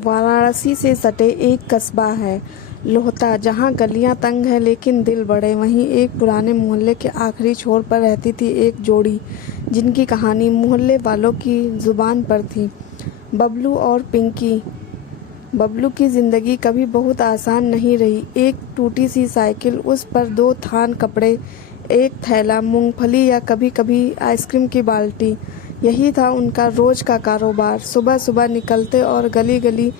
वाराणसी से सटे एक कस्बा है लोहता, जहाँ गलियां तंग हैं लेकिन दिल बड़े। वहीं एक पुराने मोहल्ले के आखिरी छोर पर रहती थी एक जोड़ी, जिनकी कहानी मोहल्ले वालों की जुबान पर थी, बबलू और पिंकी। बबलू की जिंदगी कभी बहुत आसान नहीं रही। एक टूटी सी साइकिल, उस पर 2 थान कपड़े, एक थैला मूंगफली या कभी कभी आइसक्रीम की बाल्टी, यही था उनका रोज का कारोबार। सुबह सुबह निकलते और गली गली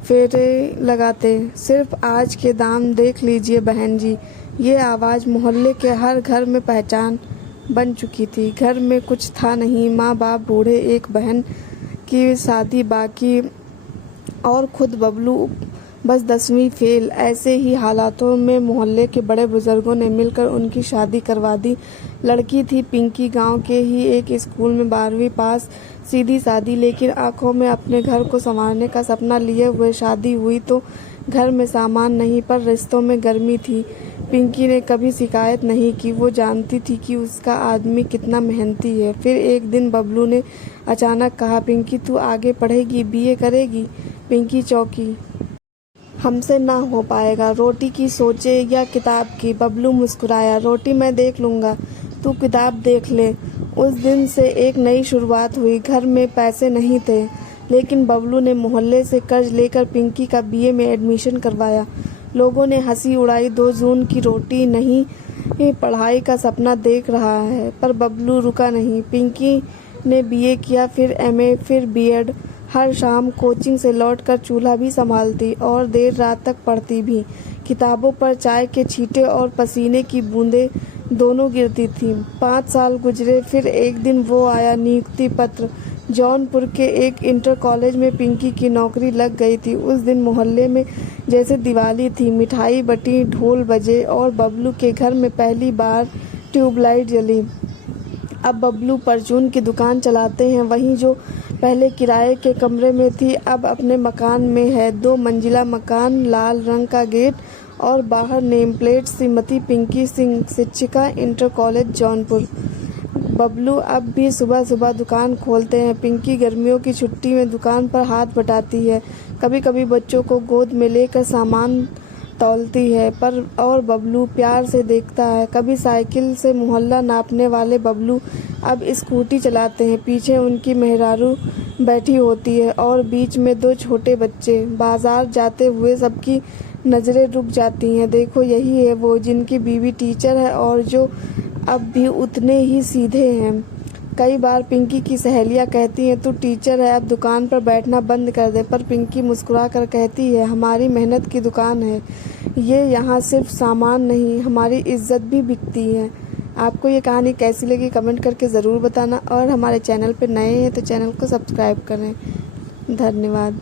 फेरे लगाते। सिर्फ आज के दाम देख लीजिए बहन जी। ये आवाज़ मोहल्ले के हर घर में पहचान बन चुकी थी। घर में कुछ था नहीं, माँ बाप बूढ़े, एक बहन की शादी बाकी और खुद बबलू बस 10वीं फेल। ऐसे ही हालातों में मोहल्ले के बड़े बुजुर्गों ने मिलकर उनकी शादी करवा दी। लड़की थी पिंकी, गांव के ही एक स्कूल में 12वीं पास, सीधी सादी, लेकिन आंखों में अपने घर को संवारने का सपना लिए हुए। शादी हुई तो घर में सामान नहीं पर रिश्तों में गर्मी थी। पिंकी ने कभी शिकायत नहीं की, वो जानती थी कि उसका आदमी कितना मेहनती है। फिर एक दिन बबलू ने अचानक कहा, पिंकी तू आगे पढ़ेगी, बीए करेगी? पिंकी चौंकी। हमसे ना हो पाएगा। रोटी की सोचे या किताब की? बबलू मुस्कुराया, रोटी मैं देख लूँगा, तू किताब देख ले। उस दिन से एक नई शुरुआत हुई। घर में पैसे नहीं थे, लेकिन बबलू ने मोहल्ले से कर्ज लेकर पिंकी का बीए में एडमिशन करवाया। लोगों ने हंसी उड़ाई, 2 जून की रोटी नहीं, पढ़ाई का सपना देख रहा है। पर बबलू रुका नहीं। पिंकी ने बीए किया, फिर एमए, फिर बीएड। हर शाम कोचिंग से लौटकर चूल्हा भी संभालती और देर रात तक पढ़ती भी। किताबों पर चाय के छींटे और पसीने की बूंदें दोनों गिरती थीं। 5 साल गुजरे, फिर एक दिन वो आया, नियुक्ति पत्र। जौनपुर के एक इंटर कॉलेज में पिंकी की नौकरी लग गई थी। उस दिन मोहल्ले में जैसे दिवाली थी। मिठाई बटी, ढोल बजे और बबलू के घर में पहली बार ट्यूबलाइट जली। अब बबलू परचून की दुकान चलाते हैं। वहीं जो पहले किराए के कमरे में थी, अब अपने मकान में है। 2 मंजिला मकान, लाल रंग का गेट और बाहर नेम प्लेट, श्रीमती पिंकी सिंह, शिक्षिका, इंटर कॉलेज जौनपुर। बबलू अब भी सुबह सुबह दुकान खोलते हैं। पिंकी गर्मियों की छुट्टी में दुकान पर हाथ बटाती है। कभी कभी बच्चों को गोद में लेकर सामान तौलती है, पर और बबलू प्यार से देखता है। कभी साइकिल से मोहल्ला नापने वाले बबलू अब स्कूटी चलाते हैं। पीछे उनकी मेहरारू बैठी होती है और बीच में 2 छोटे बच्चे। बाजार जाते हुए सबकी नजरें रुक जाती हैं। देखो, यही है वो जिनकी बीवी टीचर है और जो अब भी उतने ही सीधे हैं। कई बार पिंकी की सहेलियां कहती हैं, तू टीचर है, अब दुकान पर बैठना बंद कर दे। पर पिंकी मुस्कुरा कर कहती है, हमारी मेहनत की दुकान है ये, यहाँ सिर्फ सामान नहीं, हमारी इज्जत भी बिकती है। आपको ये कहानी कैसी लगी कमेंट करके ज़रूर बताना, और हमारे चैनल पर नए हैं तो चैनल को सब्सक्राइब करें। धन्यवाद।